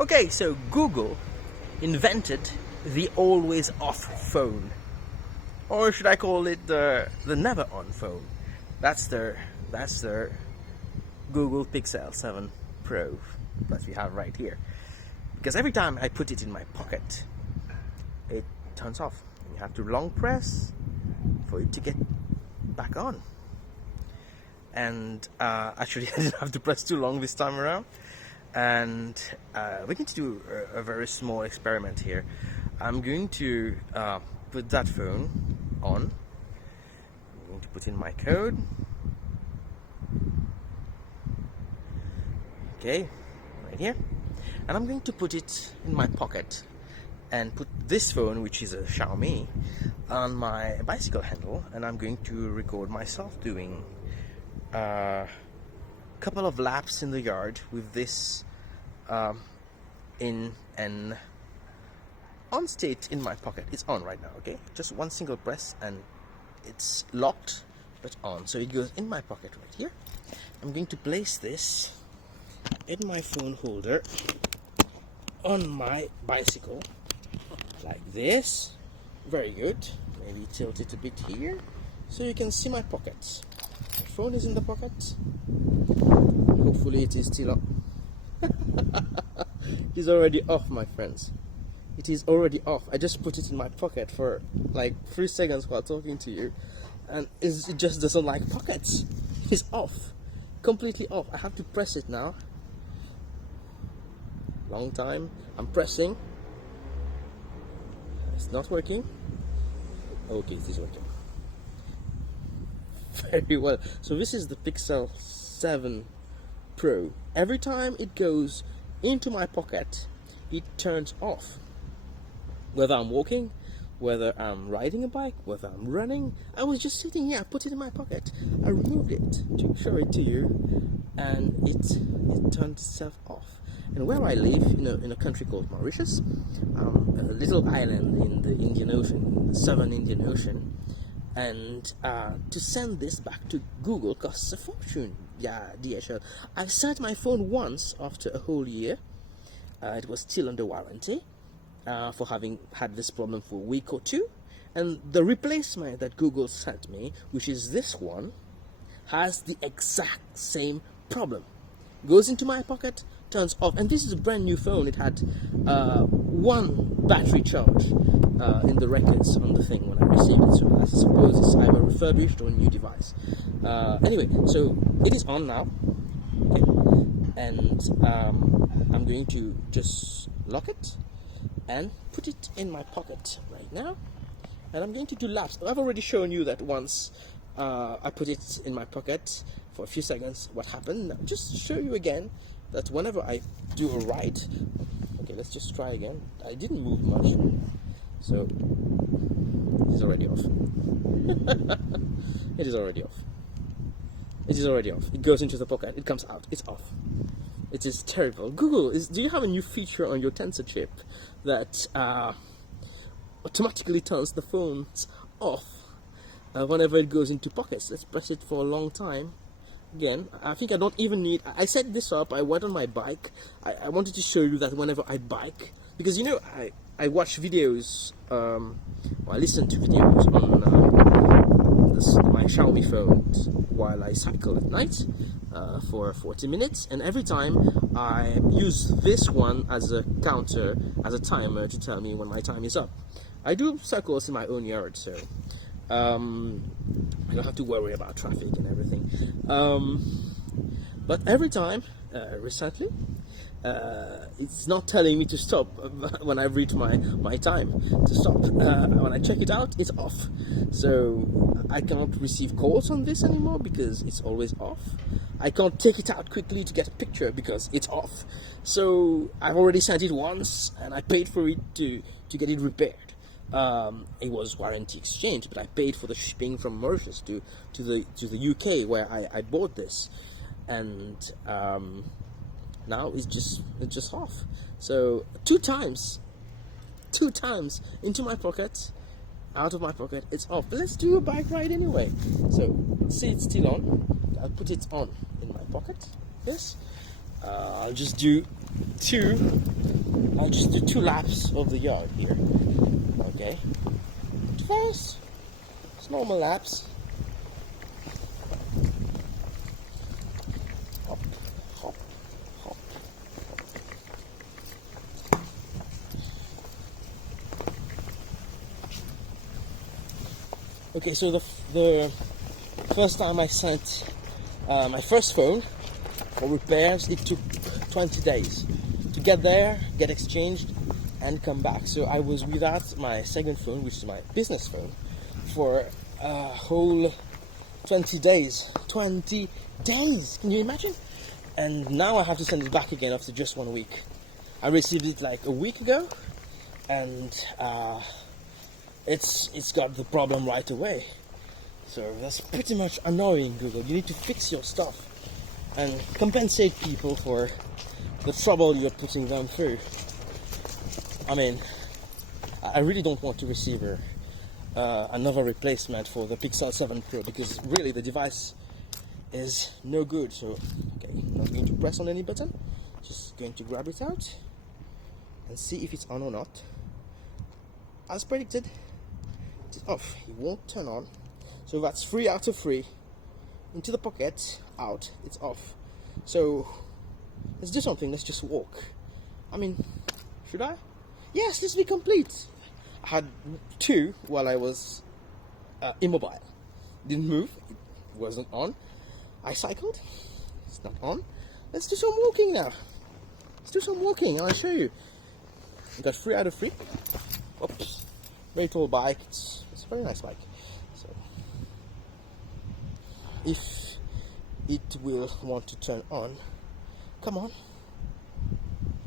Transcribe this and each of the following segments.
Okay, so Google invented the always off phone, or should I call it the never on phone? That's their Google Pixel 7 Pro that we have right here. Because every time I put it in my pocket, it turns off. You have to long press for it to get back on. And actually, I didn't have to press too long this time around. And we're going to do a very small experiment here. I'm going to put that phone on. I'm going to put in my code. Okay, right here. And I'm going to put it in my pocket and put this phone, which is a Xiaomi, on my bicycle handle, and I'm going to record myself doing a couple of laps in the yard with this in an on state in my pocket. It's on right now, okay? Just one single press and it's locked but on. So it goes in my pocket right here. I'm going to place this in my phone holder on my bicycle like this. Very good. Maybe tilt it a bit here so you can see my pockets. My phone is in the pocket. Hopefully it is still up. It is already off, my friends. It is already off. I just put it in my pocket for like 3 seconds while talking to you, and it just doesn't like pockets. It is off. Completely off. I have to press it now. Long time. I'm pressing. It's not working. Okay, it is working. Very well. So this is the Pixel 7 Pro. Every time it goes into my pocket, it turns off. Whether I'm walking, whether I'm riding a bike, whether I'm running, I was just sitting here, I put it in my pocket. I removed it to show it to you, and it turned itself off. And where I live, in a country called Mauritius, a little island in the Indian Ocean, the southern Indian Ocean, and to send this back to Google costs a fortune. Yeah, DHL. I sent my phone once after a whole year. It was still under warranty for having had this problem for a week or two. And the replacement that Google sent me, which is this one, has the exact same problem. Goes into my pocket, turns off. And this is a brand new phone. It had one battery charge in the records on the thing when I received it. So I suppose it's either refurbished or a new device. Anyway, so it is on now. Okay. And I'm going to just lock it and put it in my pocket right now. And I'm going to do laps. I've already shown you that once I put it in my pocket for a few seconds, what happened. Now, just to show you again that whenever I do a ride, okay, let's just try again. I didn't move much, so it is already off. It is already off. It is already off. It goes into the pocket, it comes out, it's off. It is terrible. Google, do you have a new feature on your Tensor chip that automatically turns the phones off whenever it goes into pockets? Let's press it for a long time. Again, I think I don't even need. I set this up. I went on my bike. I wanted to show you that whenever I bike, because I watch videos. I listen to videos on my Xiaomi phone while I cycle at night for 40 minutes, and every time I use this one as a counter, as a timer to tell me when my time is up. I do circles in my own yard, so I don't have to worry about traffic and everything. But every time, recently, it's not telling me to stop when I've reached my time to stop. When I check it out, it's off. So I cannot receive calls on this anymore because it's always off. I can't take it out quickly to get a picture because it's off. So I've already sent it once and I paid for it to get it repaired. It was warranty exchange, but I paid for the shipping from Mauritius to the UK where I bought this, and now it's just off. So two times into my pocket, out of my pocket, it's off. But let's do a bike ride anyway. So see, it's still on. I'll put it on in my pocket. Yes. I'll just do 2 I'll just do 2 laps of the yard here. Okay. First, it's normal laps. Hop, hop, hop. Okay, so the first time I sent my first phone for repairs, it took 20 days to get there, get exchanged, and come back. So I was without my second phone, which is my business phone, for a whole 20 days. 20 days! Can you imagine? And now I have to send it back again after just 1 week. I received it like a week ago, and it's got the problem right away. So that's pretty much annoying, Google. You need to fix your stuff and compensate people for the trouble you're putting them through. I mean, I really don't want to receive another replacement for the Pixel 7 Pro, because really the device is no good. So, okay, I'm not going to press on any button, just going to grab it out and see if it's on or not. As predicted, it's off. It won't turn on. So that's 3 out of 3. Into the pocket, out, it's off. So let's do something. Let's just walk. I mean, should I? Yes, let's be complete. I had 2 while I was immobile. Didn't move. It wasn't on. I cycled. It's not on. Let's do some walking now. Let's do some walking. I'll show you. I got 3 out of 3. Oops. Very tall bike. It's a very nice bike. So if it will want to turn on, come on.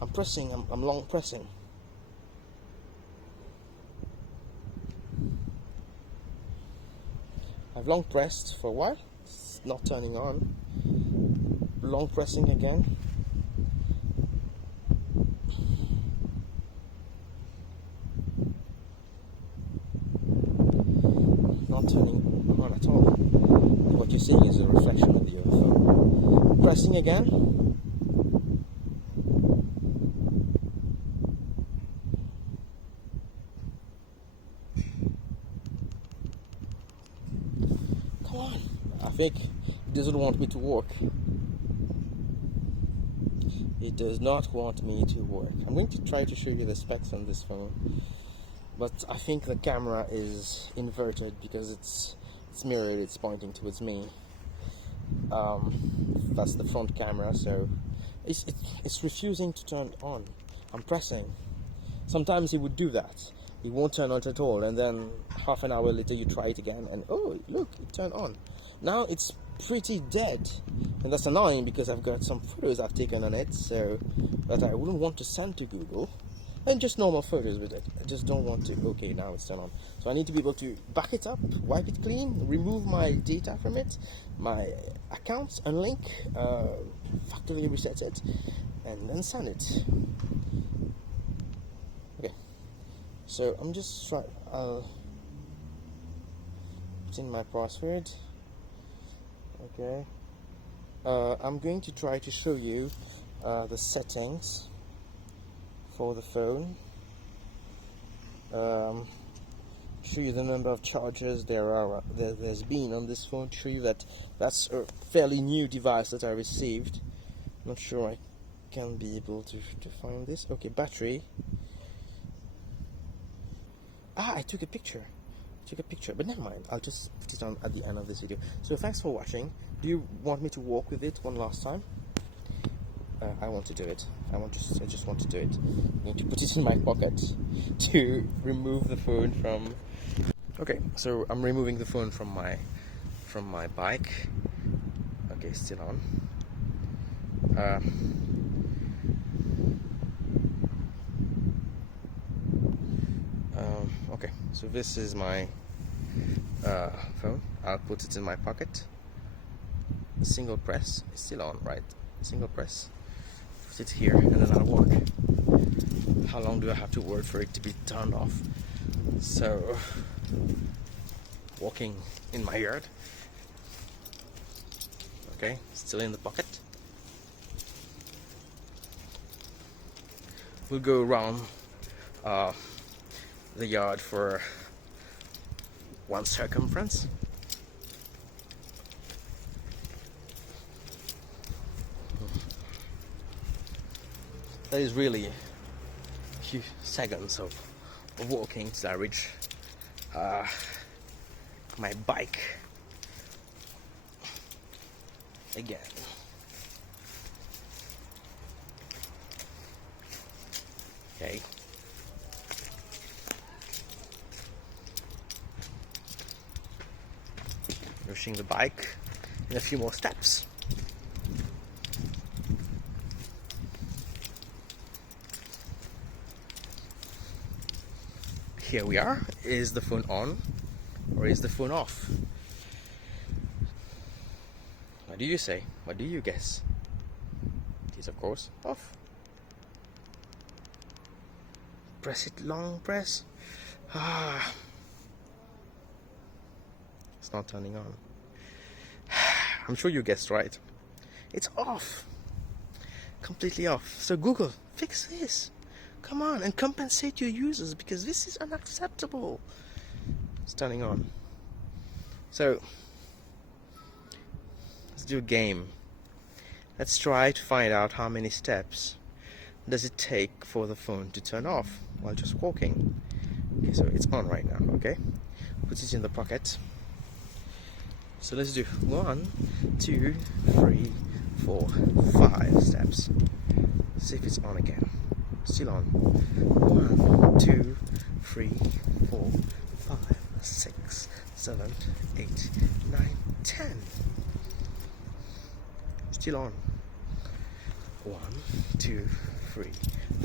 I'm pressing. I'm long pressing. I've long pressed for a while. It's not turning on. Long pressing again. Not turning on at all. What you're seeing is a reflection of your phone. Pressing again. Come on. I think it doesn't want me to work. It does not want me to work. I'm going to try to show you the specs on this phone, but I think the camera is inverted because it's mirrored, it's pointing towards me. That's the front camera, so it's refusing to turn on. I'm pressing. Sometimes it would do that. It won't turn on at all, and then half an hour later you try it again, and oh, look, it turned on. Now it's pretty dead, and that's annoying because I've got some photos I've taken on it, so that I wouldn't want to send to Google, and just normal photos with it. I just don't want to. Okay, now it's turned on, so I need to be able to back it up, wipe it clean, remove my data from it, my accounts, unlink, factory reset it, and then send it. Okay, so I'm just trying. I'll put in my password. Okay, I'm going to try to show you the settings for the phone. Show you the number of charges there's been on this phone to show you that that's a fairly new device that I received. Not sure I can be able to find this. Okay, battery. I took a picture. But never mind, I'll just put it on at the end of this video. So thanks for watching. Do you want me to walk with it one last time? I want to do it. I just want to do it. I'm going to put it in my pocket to remove the phone from. Okay, so I'm removing the phone from my bike. Okay, still on. Okay, so this is my phone. I'll put it in my pocket. Single press. It's still on, right? Single press. Put it here, and then I'll walk. How long do I have to wait for it to be turned off? So, walking in my yard. Okay, still in the pocket. we'll go around the yard for one circumference. That is really a few seconds of walking till I reach my bike again. Okay. Reaching the bike in a few more steps. Here we are. Is the phone on or is the phone off? What do you say? What do you guess? It is of course off. Press it long, press. It's not turning on. I'm sure you guessed right. It's off. Completely off. So Google, fix this. Come on and compensate your users because this is unacceptable. It's turning on. So let's do a game. Let's try to find out how many steps does it take for the phone to turn off while just walking. Okay, so it's on right now. Okay, put it in the pocket. So let's do 1, 2, 3, 4, 5 steps. See if it's on again. Still on. 1, 2, 3, 4, 5, 6, 7, 8, 9, 10. Still on. 1, 2, 3,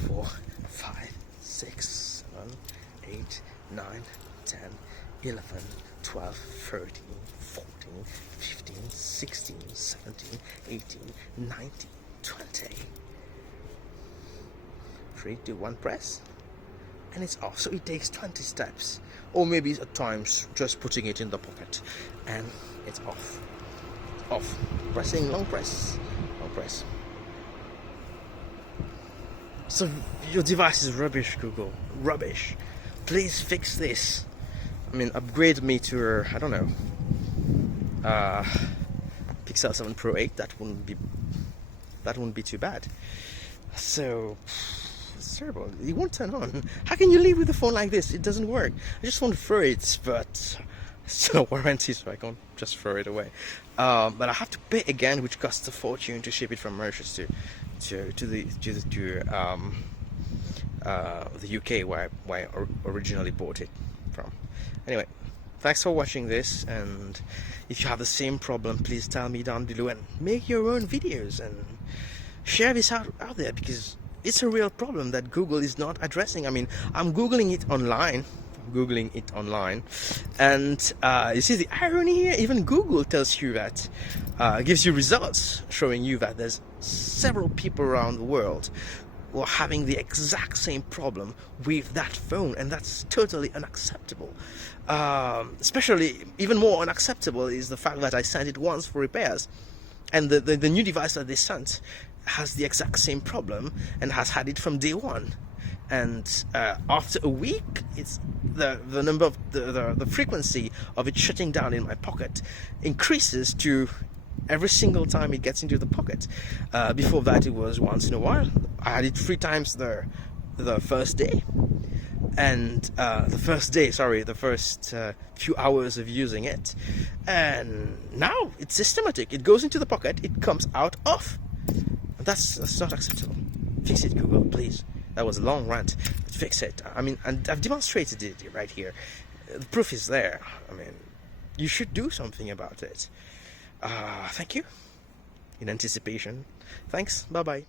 4, 5, 6, 7, 8, 9, 10, 11, 12, 13, 14, 15, 16, 17, 18, 19, 20. 3, 2, 1, press, and it's off. So it takes 20 steps, or maybe at times just putting it in the pocket, and it's off. Off. Pressing, long press, long press. So your device is rubbish, Google. Rubbish. Please fix this. I mean, upgrade me to I don't know, Pixel 7 Pro 8. That wouldn't be too bad. So it's terrible. It won't turn on. How can you leave with a phone like this? It doesn't work. I just want to throw it, but it's still a warranty, so I can't just throw it away. But I have to pay again, which costs a fortune to ship it from Mauritius to the UK, where I originally bought it from. Anyway, thanks for watching this, and if you have the same problem, please tell me down below and make your own videos and share this out there, because it's a real problem that Google is not addressing. I mean, I'm googling it online, and you see the irony here. Even Google tells you that, gives you results showing you that there's several people around the world who are having the exact same problem with that phone, and that's totally unacceptable. Especially, even more unacceptable is the fact that I sent it once for repairs, and the new device that they sent has the exact same problem and has had it from day one. And after a week, it's the number of the frequency of it shutting down in my pocket increases to every single time it gets into the pocket. Before that, it was once in a while. I had it 3 times the first day, and the first few hours of using it, and now it's systematic. It goes into the pocket, it comes out off. That's not acceptable. Fix it, Google, please. That was a long rant, but fix it. I mean, and I've demonstrated it right here. The proof is there. I mean, you should do something about it. Thank you. In anticipation. Thanks. Bye-bye.